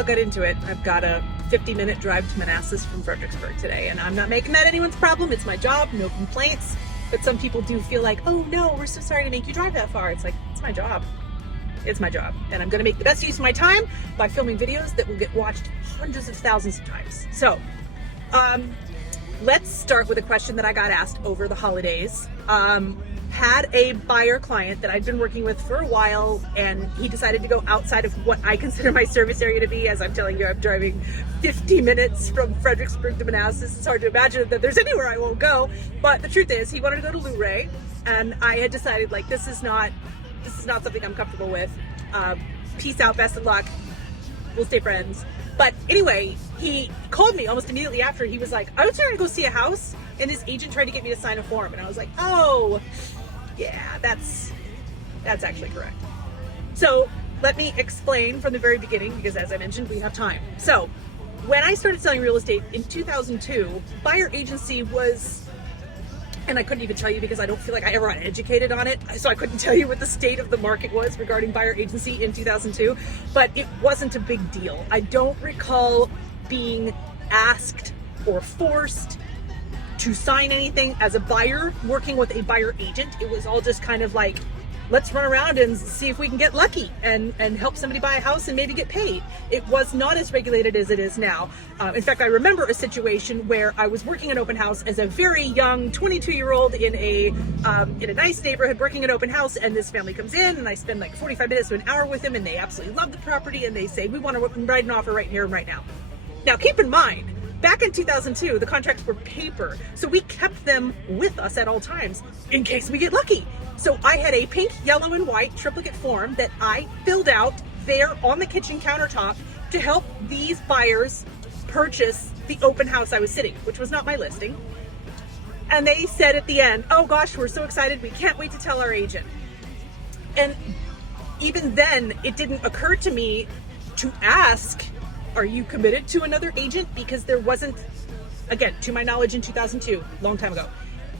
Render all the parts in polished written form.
well get into it. I've got a 50-minute drive to Manassas from Fredericksburg today, and I'm not making that anyone's problem. It's my job, no complaints. But some people do feel like, oh no, we're so sorry to make you drive that far. It's like, it's my job. It's my job. And I'm gonna make the best use of my time by filming videos that will get watched hundreds of thousands of times. So, let's start with a question that I got asked over the holidays. Had a buyer client that I'd been working with for a while, and he decided to go outside of what I consider my service area to be. As I'm telling you, I'm driving 50 minutes from Fredericksburg to Manassas. It's hard to imagine that there's anywhere I won't go. But the truth is, he wanted to go to Luray, and I had decided, like, this is not something I'm comfortable with. Peace out, best of luck. We'll stay friends. But anyway, he called me almost immediately after. He was like, I was trying to go see a house, and his agent tried to get me to sign a form. And I was like, oh, yeah, that's actually correct. So let me explain from the very beginning, because as I mentioned, we have time. So when I started selling real estate in 2002, buyer agency was, and I couldn't even tell you because I don't feel like I ever got educated on it, so I couldn't tell you what the state of the market was regarding buyer agency in 2002, but it wasn't a big deal. I don't recall being asked or forced to sign anything as a buyer working with a buyer agent. It was all just kind of like, let's run around and see if we can get lucky and help somebody buy a house and maybe get paid. It was not as regulated as it is now. In fact, I remember a situation where I was working an open house as a very young 22-year-old in a nice neighborhood working an open house, and this family comes in and I spend like 45 minutes to an hour with them, and they absolutely love the property and they say, we want to write an offer right here and right now. Now keep in mind, back in 2002, the contracts were paper, so we kept them with us at all times in case we get lucky. So I had a pink, yellow, and white triplicate form that I filled out there on the kitchen countertop to help these buyers purchase the open house I was sitting, which was not my listing. And they said at the end, oh gosh, we're so excited, we can't wait to tell our agent. And even then, it didn't occur to me to ask, are you committed to another agent? Because there wasn't, again, to my knowledge in 2002, long time ago,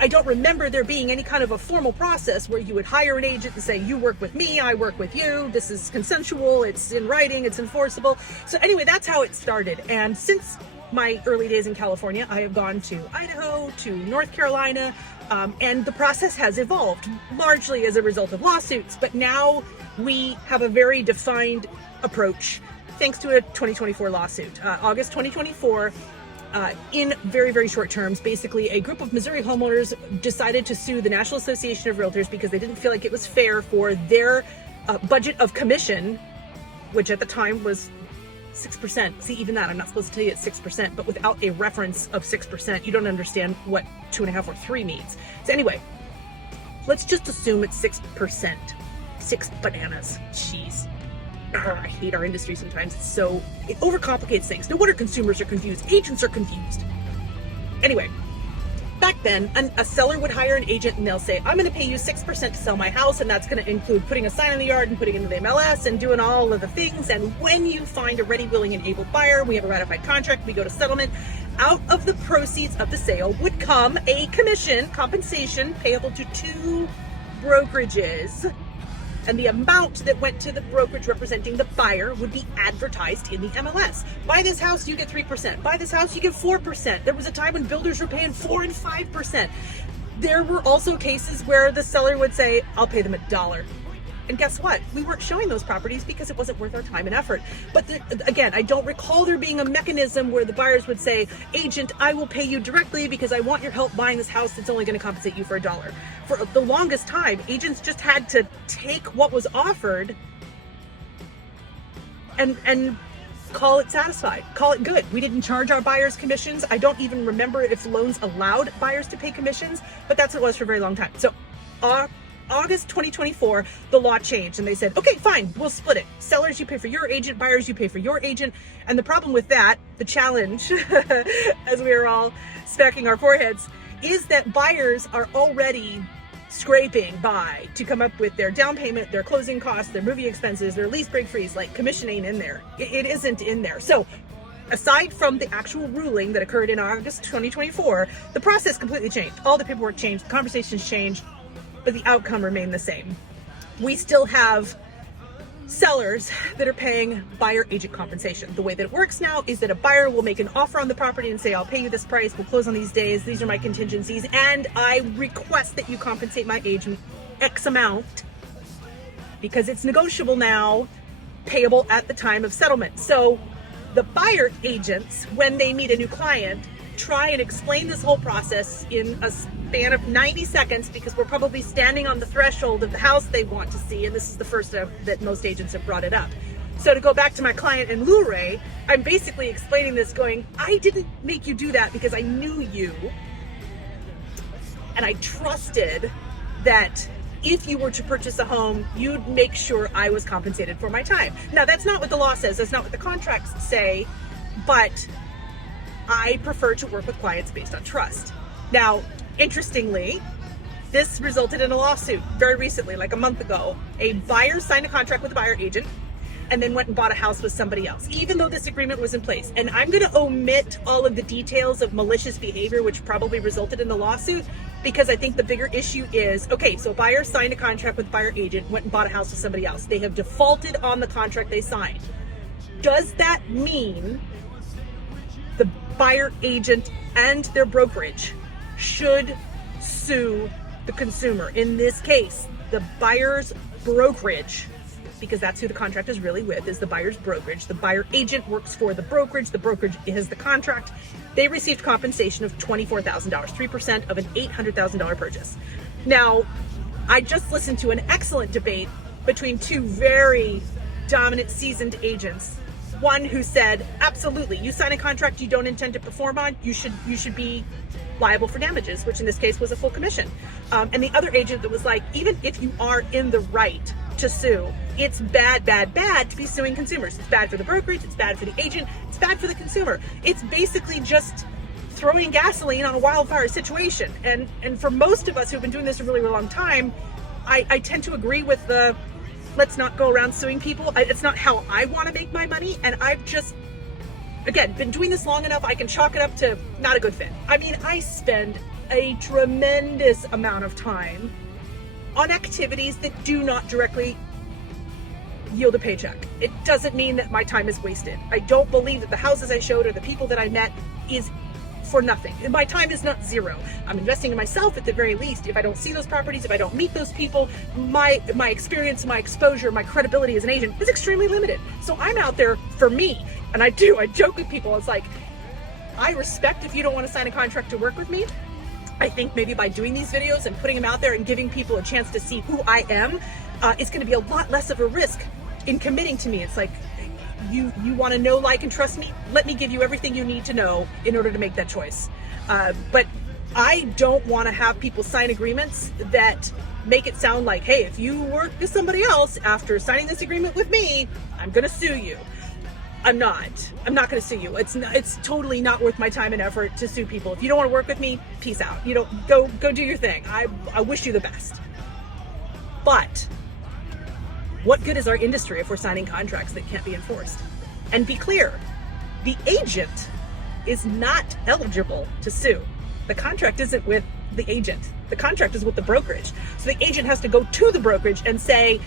I don't remember there being any kind of a formal process where you would hire an agent and say, you work with me, I work with you, this is consensual, it's in writing, it's enforceable. So anyway, that's how it started. And since my early days in California, I have gone to Idaho, to North Carolina, and the process has evolved largely as a result of lawsuits. But now we have a very defined approach thanks to a 2024 lawsuit. August 2024, in very, very short terms, basically a group of Missouri homeowners decided to sue the National Association of Realtors because they didn't feel like it was fair for their budget of commission, which at the time was 6%. See, even that, I'm not supposed to tell you it's 6%, but without a reference of 6%, you don't understand what 2.5 or 3 means. So anyway, let's just assume it's 6%. 6 bananas. Jeez. I hate our industry sometimes. It overcomplicates things. No wonder consumers are confused. Agents are confused. Anyway, back then, a seller would hire an agent and they'll say, I'm going to pay you 6% to sell my house, and that's going to include putting a sign in the yard and putting it into the MLS and doing all of the things. And when you find a ready, willing, and able buyer, we have a ratified contract, we go to settlement. Out of the proceeds of the sale would come a commission, compensation payable to 2 brokerages. And the amount that went to the brokerage representing the buyer would be advertised in the MLS. Buy this house, you get 3%. Buy this house, you get 4%. There was a time when builders were paying 4 and 5%. There were also cases where the seller would say, I'll pay them $1. And guess what? We weren't showing those properties because it wasn't worth our time and effort. But again, I don't recall there being a mechanism where the buyers would say, agent, I will pay you directly because I want your help buying this house that's only going to compensate you for $1. For the longest time, agents just had to take what was offered and call it satisfied, call it good. We didn't charge our buyers commissions. I don't even remember if loans allowed buyers to pay commissions, but that's what it was for a very long time. So August 2024, the law changed and they said, okay, fine, we'll split it. Sellers, you pay for your agent, buyers, you pay for your agent. And the problem with that, the challenge, as we are all smacking our foreheads, is that buyers are already scraping by to come up with their down payment, their closing costs, their moving expenses, their lease break fees. Like, commission ain't in there. It isn't in there. So aside from the actual ruling that occurred in August 2024, the process completely changed. All the paperwork changed, the conversations changed, but the outcome remained the same. We still have sellers that are paying buyer agent compensation. The way that it works now is that a buyer will make an offer on the property and say, I'll pay you this price, we'll close on these days, these are my contingencies, and I request that you compensate my agent X amount, because it's negotiable now, payable at the time of settlement. So the buyer agents, when they meet a new client, try and explain this whole process in a span of 90 seconds, because we're probably standing on the threshold of the house they want to see, and this is the first that most agents have brought it up. So to go back to my client in Luray, I'm basically explaining this going, I didn't make you do that because I knew you, and I trusted that if you were to purchase a home, you'd make sure I was compensated for my time. Now, that's not what the law says, that's not what the contracts say, but I prefer to work with clients based on trust. Now, interestingly, this resulted in a lawsuit very recently, like a month ago. A buyer signed a contract with a buyer agent and then went and bought a house with somebody else, even though this agreement was in place. And I'm going to omit all of the details of malicious behavior, which probably resulted in the lawsuit, because I think the bigger issue is, okay, so a buyer signed a contract with a buyer agent, went and bought a house with somebody else. They have defaulted on the contract they signed. Does that mean the buyer agent and their brokerage should sue the consumer? In this case, the buyer's brokerage, because that's who the contract is really with, is the buyer's brokerage. The buyer agent works for the brokerage has the contract. They received compensation of $24,000, 3% of an $800,000 purchase. Now, I just listened to an excellent debate between two very dominant, seasoned agents. One who said, absolutely, you sign a contract you don't intend to perform on, you should be liable for damages, which in this case was a full commission. And the other agent that was like, even if you are in the right to sue, it's bad to be suing consumers. It's bad for the brokerage, it's bad for the agent, it's bad for the consumer. It's basically just throwing gasoline on a wildfire situation. And for most of us who've been doing this a really, really long time, I tend to agree with the, let's not go around suing people. It's not how I want to make my money. And I've just, again, been doing this long enough, I can chalk it up to not a good fit. I mean, I spend a tremendous amount of time on activities that do not directly yield a paycheck. It doesn't mean that my time is wasted. I don't believe that the houses I showed or the people that I met is for nothing. My time is not zero. I'm investing in myself at the very least. If I don't see those properties, if I don't meet those people, my experience, my exposure, my credibility as an agent is extremely limited. So I'm out there for me. And I joke with people. It's like, I respect if you don't want to sign a contract to work with me. I think maybe by doing these videos and putting them out there and giving people a chance to see who I am, it's going to be a lot less of a risk in committing to me. It's like, you want to know, like, and trust me? Let me give you everything you need to know in order to make that choice. But I don't want to have people sign agreements that make it sound like, hey, if you work with somebody else after signing this agreement with me, I'm going to sue you. I'm not going to sue you. It's totally not worth my time and effort to sue people. If you don't want to work with me, peace out. You know, go do your thing. I wish you the best. But what good is our industry if we're signing contracts that can't be enforced? And be clear, the agent is not eligible to sue. The contract isn't with the agent. The contract is with the brokerage. So the agent has to go to the brokerage and say,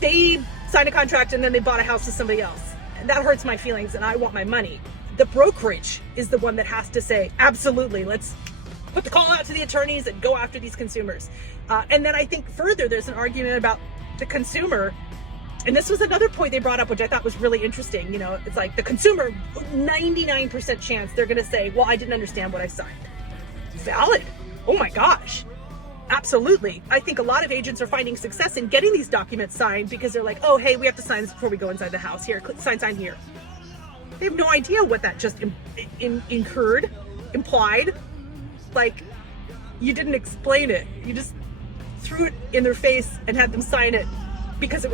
they signed a contract and then they bought a house with somebody else. And that hurts my feelings and I want my money. The brokerage is the one that has to say, absolutely, let's put the call out to the attorneys and go after these consumers. And then I think further, there's an argument about the consumer. And this was another point they brought up, which I thought was really interesting. You know, it's like the consumer, 99% chance they're going to say, well, I didn't understand what I signed. Valid. Oh my gosh. Absolutely. I think a lot of agents are finding success in getting these documents signed because they're like, oh, hey, we have to sign this before we go inside the house. Here, sign here. They have no idea what that just implied. Like, you didn't explain it. You just threw it in their face and had them sign it because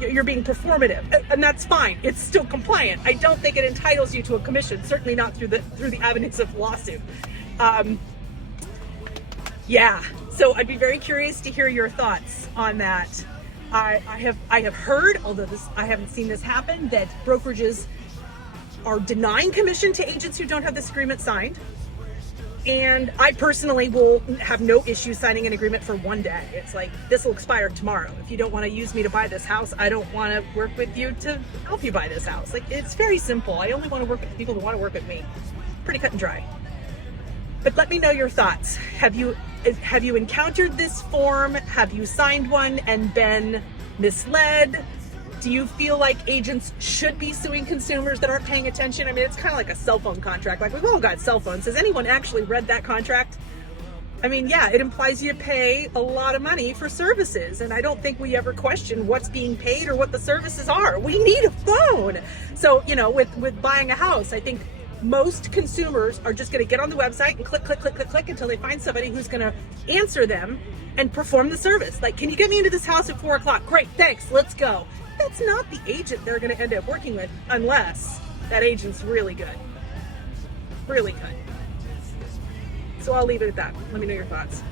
you're being performative, and that's fine. It's still compliant. I don't think it entitles you to a commission, certainly not through the avenues of lawsuit. Yeah. So I'd be very curious to hear your thoughts on that. I have heard, although I haven't seen this happen, that brokerages are denying commission to agents who don't have this agreement signed. And I personally will have no issue signing an agreement for one day. It's like, this will expire tomorrow. If you don't want to use me to buy this house, I don't want to work with you to help you buy this house. Like, it's very simple. I only want to work with people who want to work with me. Pretty cut and dry. But let me know your thoughts. Have you encountered this form? Have you signed one and been misled? Do you feel like agents should be suing consumers that aren't paying attention? I mean, it's kind of like a cell phone contract. Like, we've all got cell phones. Has anyone actually read that contract? I mean, yeah, it implies you pay a lot of money for services. And I don't think we ever question what's being paid or what the services are. We need a phone. So, you know, with buying a house, I think most consumers are just going to get on the website and click, click, click, click, click until they find somebody who's going to answer them and perform the service. Like, can you get me into this house at 4 o'clock? Great, thanks, let's go. That's not the agent they're going to end up working with unless that agent's really good. Really good. So I'll leave it at that. Let me know your thoughts.